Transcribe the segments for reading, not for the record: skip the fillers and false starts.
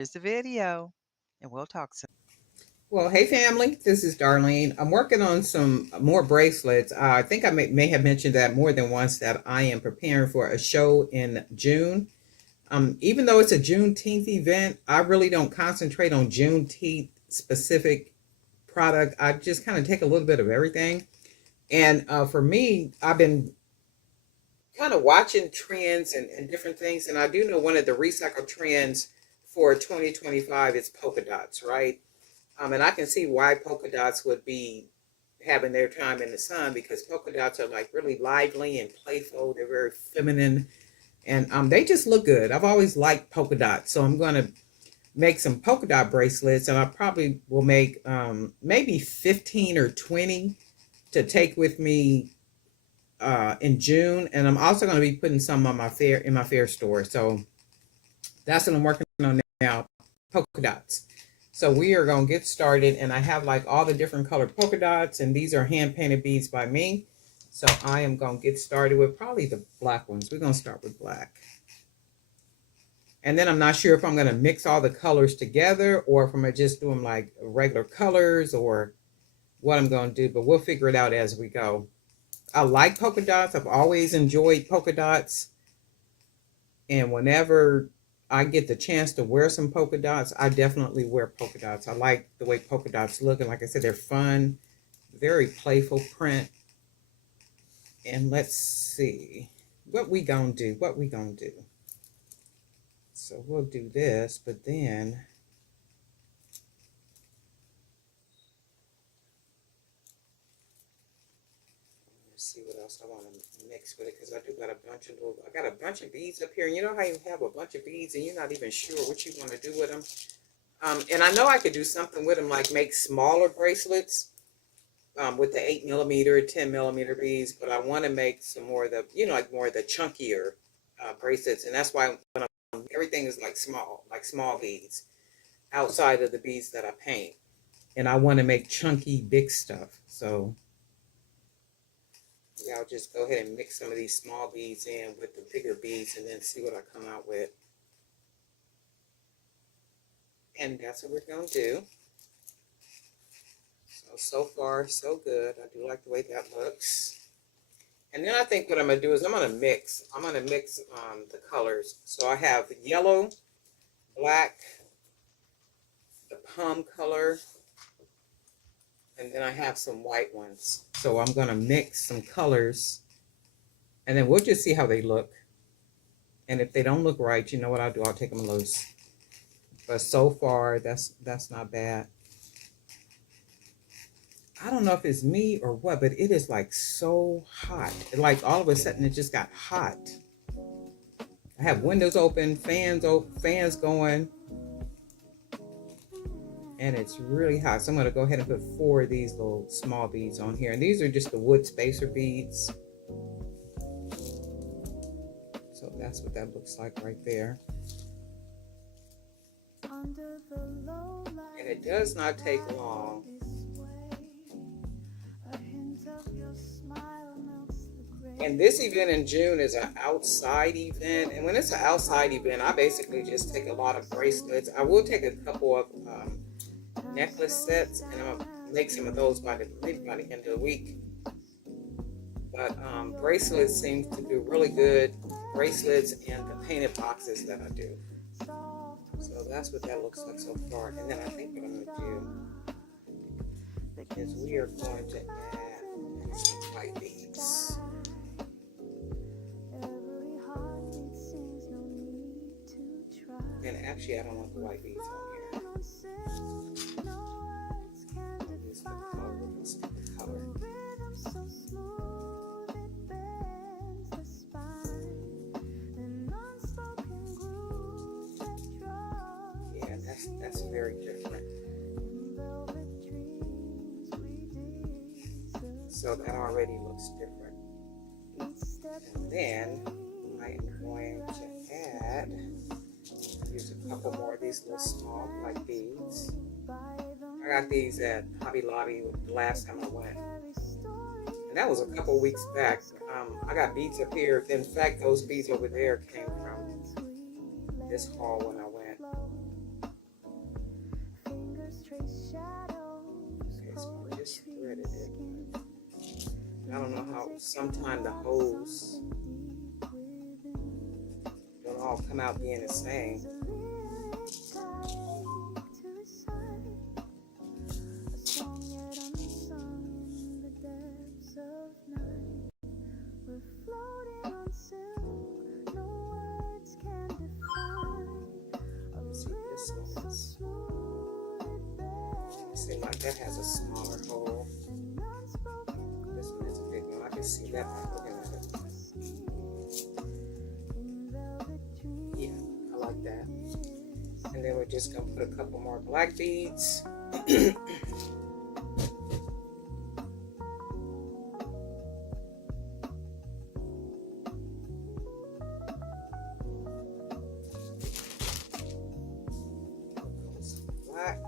Here's the video, and we'll talk soon. Well, hey family, this is Darlene. I'm working on some more bracelets. I think I may have mentioned that more than once that I am preparing for a show in June. Even though it's a Juneteenth event, I really don't concentrate on Juneteenth specific product. I just kind of take a little bit of everything. And for me, I've been kind of watching trends and different things. And I do know one of the recycle trends for 2025 is polka dots, right? And I can see why polka dots would be having their time in the sun because polka dots are like really lively and playful. They're very feminine and they just look good. I've always liked polka dots. So I'm going to make some polka dot bracelets and I probably will make maybe 15 or 20 to take with me in June. And I'm also going to be putting some on my fair store. So that's what I'm working on now, polka dots. So we are going to get started and I have like all the different colored polka dots and these are hand painted beads by me. So I am going to get started with probably the black ones. We're going to start with black. And then I'm not sure if I'm going to mix all the colors together or if I'm going to just do them like regular colors or what I'm going to do, but we'll figure it out as we go. I like polka dots. I've always enjoyed polka dots. And whenever I get the chance to wear some polka dots, I definitely wear polka dots. I like the way polka dots look. And like I said, they're fun, very playful print. And let's see what we gonna do. So we'll do this, but then let's see what else I want to mix with it because I got a bunch of beads up here. And you know how you have a bunch of beads and you're not even sure what you want to do with them. And I know I could do something with them, like make smaller bracelets with the 8mm, 10mm beads, but I want to make some more of the, like more of the chunkier bracelets. And that's why when everything is like small beads outside of the beads that I paint. And I want to make chunky, big stuff. So yeah, I'll just go ahead and mix some of these small beads in with the bigger beads and then see what I come out with. And that's what we're going to do. So far, so good. I do like the way that looks. And then I think what I'm going to do is I'm going to mix the colors. So I have yellow, black, the plum color, and then I have some white ones. So I'm going to mix some colors, and then we'll just see how they look. And if they don't look right, you know what I'll do? I'll take them loose. But so far, that's not bad. I don't know if it's me or what, but it is like so hot. Like all of a sudden it just got hot. I have windows open, fans going, and it's really hot. So I'm gonna go ahead and put 4 of these little small beads on here. And these are just the wood spacer beads. So that's what that looks like right there. And it does not take long. And this event in June is an outside event. And when it's an outside event, I basically just take a lot of bracelets. I will take a couple of necklace sets, and I'm going to make some of those maybe by the end of the week. But bracelets seem to do really good. Bracelets and the painted boxes that I do. So that's what that looks like so far. And then I think what I'm going to do is we are going to add some white beads. And actually, I don't want the white beads on here. I'll use the color. Yeah, that's very different. So that already looks different. And then I am going to add, use a couple more of these little small white beads. I got these at Hobby Lobby the last time I went. And that was a couple weeks back. I got beads up here. In fact, those beads over there came from this haul when I went. it is. I don't know how sometimes the holes don't all come out being the same. Seems like that has a smaller hole. This one is a big one. I can see that by looking at it. Yeah, I like that. And then we're just gonna put a couple more black beads. Black.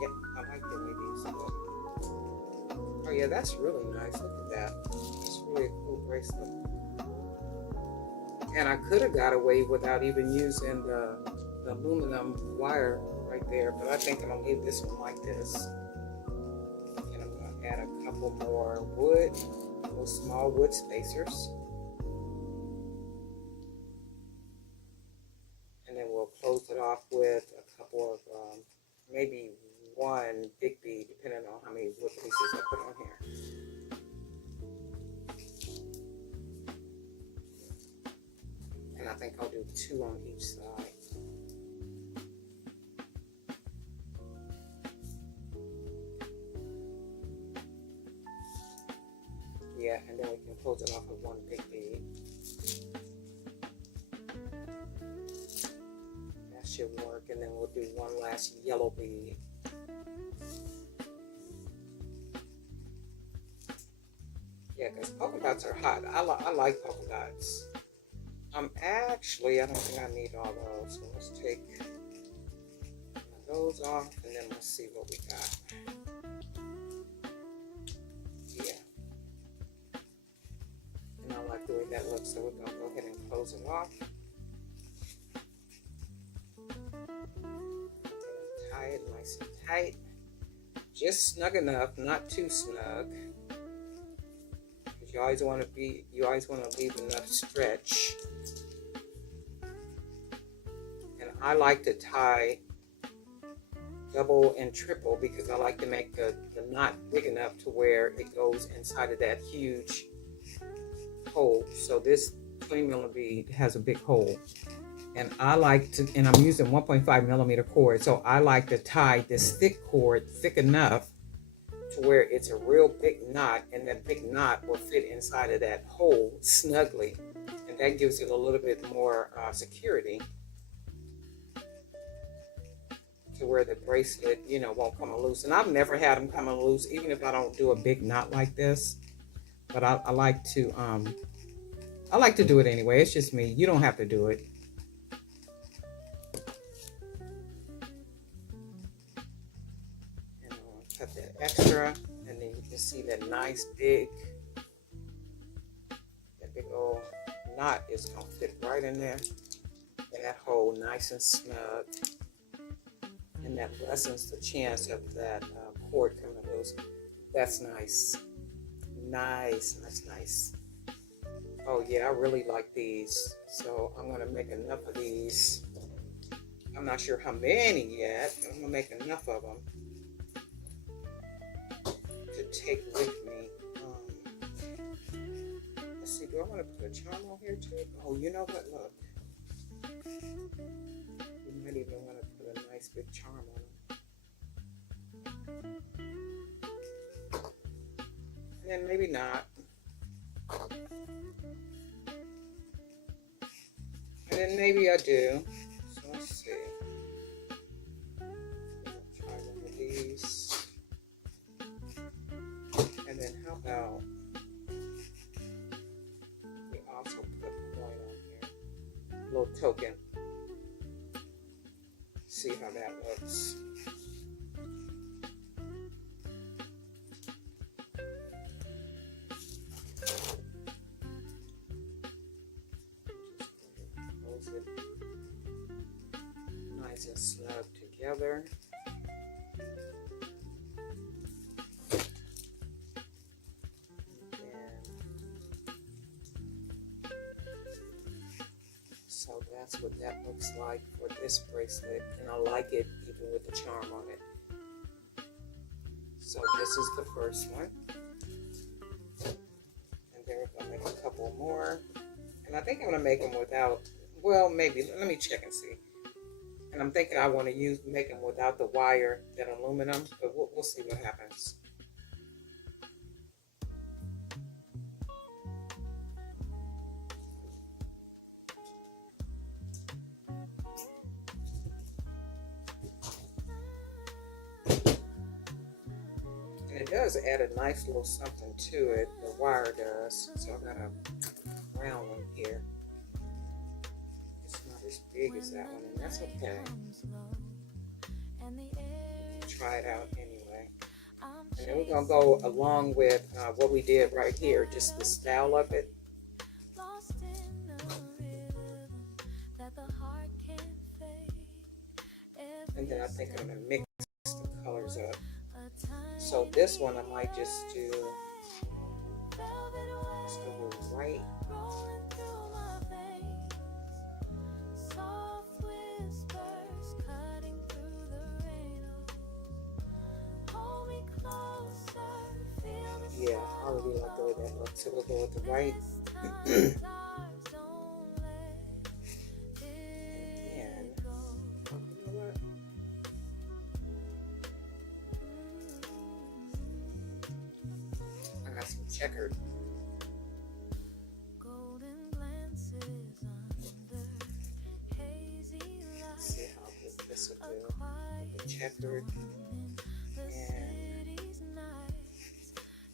Yep, I like the way these look. Oh yeah, that's really nice. Look at that. It's really a cool bracelet. And I could have got away without even using the aluminum wire right there, but I think I'm gonna leave this one like this. And I'm gonna add a couple more wood, little small wood spacers. And then we'll close it off with a couple of, maybe one big bead, depending on how many wood pieces I put on here. And I think I'll do 2 on each side. Yeah, and then we can close it off with one big bead. That should work, and then we'll do one last yellow bead. Yeah, because polka dots are hot. I like polka dots. Actually, I don't think I need all those. So let's take those off, and then let's see what we got. Yeah. And I like the way that looks, so we're gonna go ahead and close it off. Tie it nice and tight. Just snug enough, not too snug. You always want to leave enough stretch. And I like to tie double and triple because I like to make the knot big enough to where it goes inside of that huge hole. So this 20 millimeter bead has a big hole. And I like to, and I'm using 1.5 millimeter cord. So I like to tie this thick cord thick enough to where it's a real big knot, and that big knot will fit inside of that hole snugly, and that gives it a little bit more security to where the bracelet, won't come loose. And I've never had them come loose, even if I don't do a big knot like this. But I like to do it anyway. It's just me. You don't have to do it. Cut that extra, and then you can see that nice big old knot is gonna fit right in there, and that hole nice and snug, and that lessens the chance of that cord coming loose. That's nice. Nice. Oh yeah, I really like these, so I'm gonna make enough of these. I'm not sure how many yet, but I'm gonna make enough of them to take with me. Let's see, do I want to put a charm on here too? Oh, you know what? Look, you might even want to put a nice big charm on them. And then maybe not. And then maybe I do. So let's see. Try one of these. And then how about we also put a coin on here, a little token. See how that looks. Close it. nice and snug together. So that's what that looks like for this bracelet, and I like it even with the charm on it. So this is the first one, and then we're gonna make a couple more, and I think I'm gonna make them without, well, maybe, let me check and see. And I'm thinking I want to make them without the wire, that aluminum, but we'll see what happens. And it does add a nice little something to it, the wire does. So I got a round one here. It's not as big as that one, and that's okay. Try it out anyway. And then we're going to go along with what we did right here, just the style of it. And then I think I'm going to mix the colors up. So this one I might just do right. Yeah, I really like the way that looks. So we'll go with the white. And you know what? I got some checkered. Let's see how good this will do. The checkered. And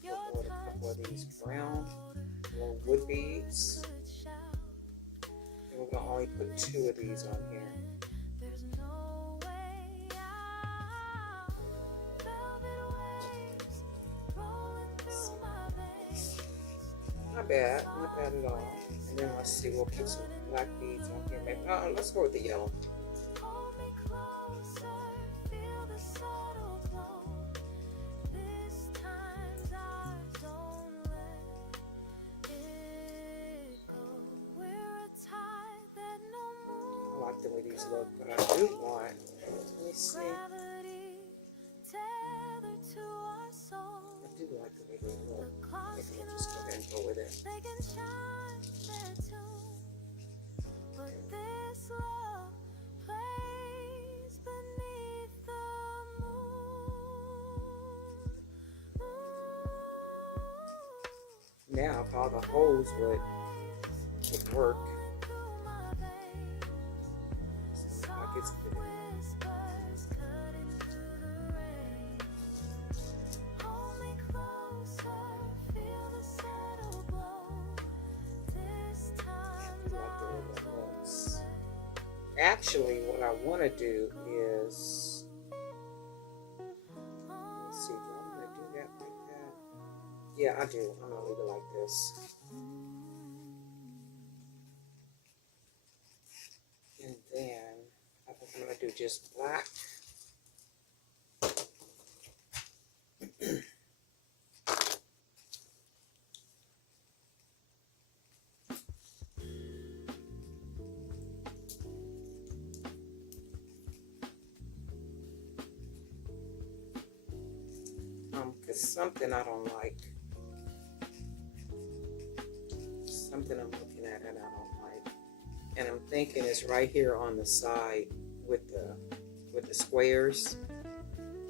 we'll go with a couple of these brown little wood beads. And we're going to only put 2 of these on here. Not bad at all. And then let's see, we'll put some black beads on here. Maybe, let's go with the yellow. I like the way these look, but I do want, let me see. I do like the way they look. I think I'll just go ahead and go with it. Now, if all the holes would work, so like it's good. Actually, what I want to do is, let's see, do I want to do that like that? Yeah, I do. I'm going to leave it like this. And then I think I'm going to do just black. Because something I don't like. Something I'm looking at and I don't like. And I'm thinking it's right here on the side with the squares.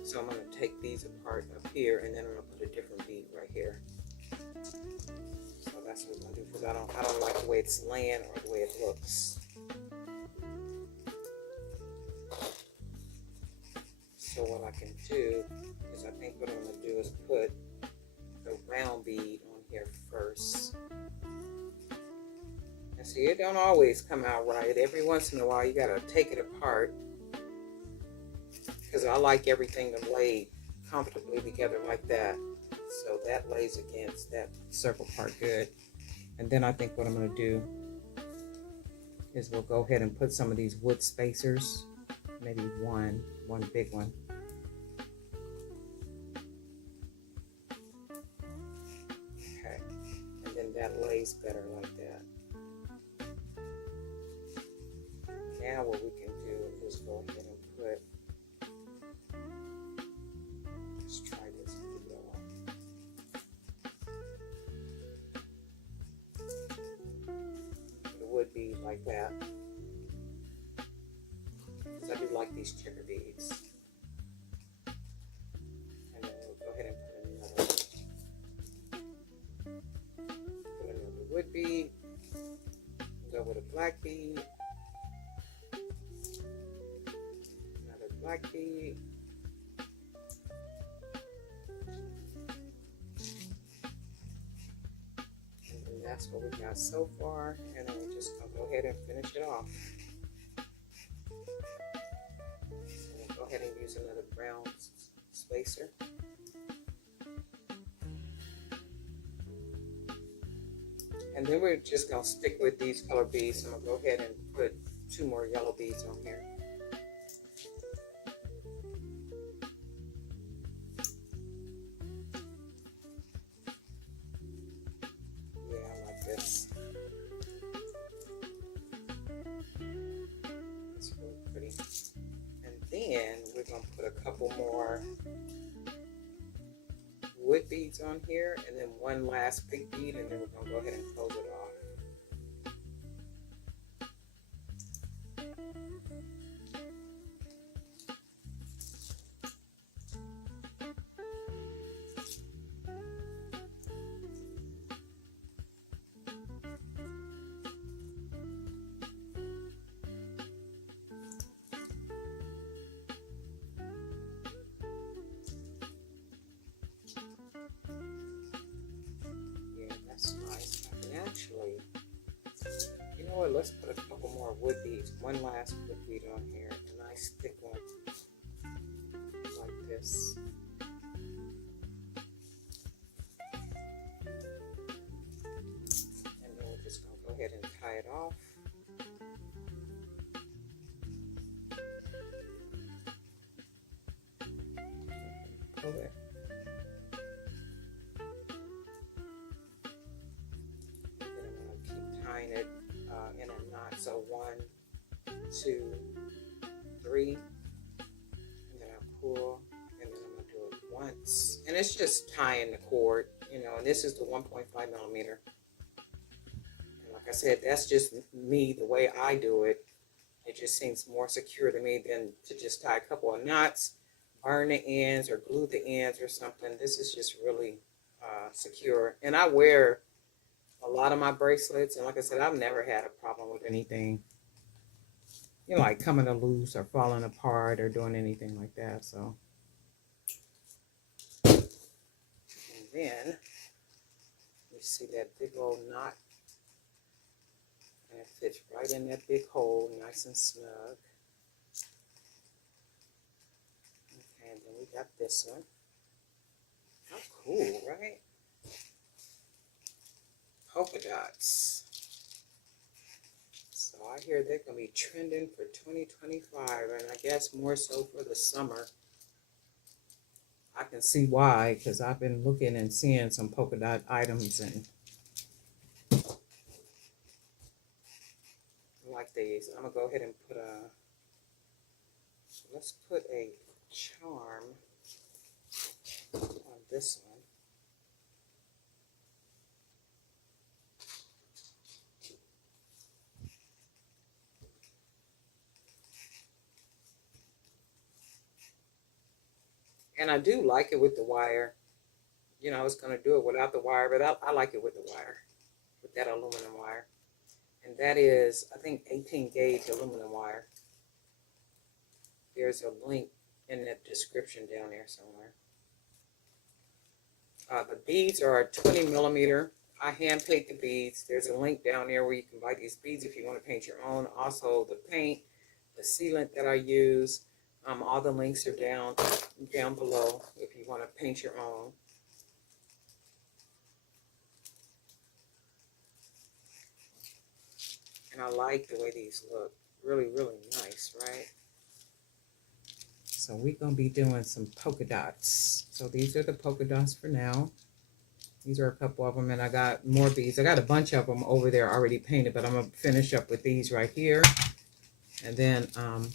So I'm going to take these apart up here, and then I'm going to put a different bead right here. So that's what I'm going to do, because I don't like the way it's laying or the way it looks. So what I can do is, I think what I'm going to do is put the round bead on here first. And see, it don't always come out right. Every once in a while, you got to take it apart. Because I like everything to lay comfortably together like that. So that lays against that circle part good. And then I think what I'm going to do is we'll go ahead and put some of these wood spacers maybe one big one. Okay, and then that lays better like that. Now what we can do is go ahead and put, let's try this with the yellow. It would be like that. Because I do like these checker beads. And then we'll go ahead and put another wood bead. Go with a black bead. Another black bead. And that's what we got so far. And then we're just going to go ahead and finish it off. So we'll go ahead and use another brown spacer. And then we're just going to stick with these color beads. So I'm going to go ahead and put 2 more yellow beads on here. Yeah, I like this. It's really pretty. And then we're going to put a couple more wood beads on here, and then one last big bead, and then we're going to go ahead and close it off. That's nice. I can actually, you know what, let's put a couple more wood beads, one last wood bead on here, a nice thick one, like this. And then we're just going to go ahead and tie it off. Pull it. Tying it in a knot. So 1, 2, 3, and then I pull, and then I'm gonna do it once, and it's just tying the cord, you know. And this is the 1.5 millimeter. And like I said, that's just me, the way I do it. It just seems more secure to me than to just tie a couple of knots, burn the ends, or glue the ends or something. This is just really secure, and I wear a lot of my bracelets, and like I said, I've never had a problem with anything, you know, like coming to loose or falling apart or doing anything like that. So, and then you see that big old knot, and it fits right in that big hole, nice and snug. Okay, and then we got this one. How cool, right? Polka dots. So I hear they're going to be trending for 2025, and I guess more so for the summer. I can see why, because I've been looking and seeing some polka dot items, and I like these. I'm going to go ahead and put let's put a charm on this one. And I do like it with the wire. You know, I was going to do it without the wire, but I like it with the wire, with that aluminum wire. And that is, I think, 18 gauge aluminum wire. There's a link in the description down there somewhere. The beads are 20 millimeter. I hand paint the beads. There's a link down there where you can buy these beads if you want to paint your own. Also, the paint, the sealant that I use. All the links are down below if you want to paint your own. And I like the way these look. Really, really nice, right? So we're going to be doing some polka dots. So these are the polka dots for now. These are a couple of them, and I got more beads. I got a bunch of them over there already painted, but I'm going to finish up with these right here. And then I'm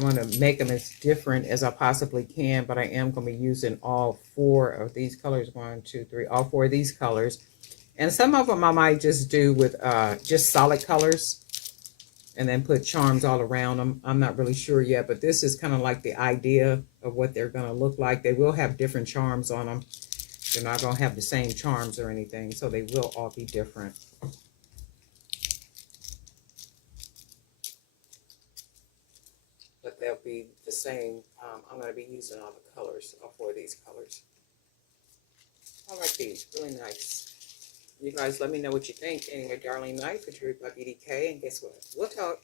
going to make them as different as I possibly can, but I am going to be using all four of these colors. 1, 2, 3, all four of these colors. And some of them I might just do with just solid colors and then put charms all around them. I'm not really sure yet, but this is kind of like the idea of what they're going to look like. They will have different charms on them. They're not going to have the same charms or anything, so they will all be different. But they'll be the same. I'm going to be using all the colors, all four of these colors. I like these, really nice. You guys let me know what you think. Anyway, Darlene Knight for Drew by BDK, and guess what? We'll talk.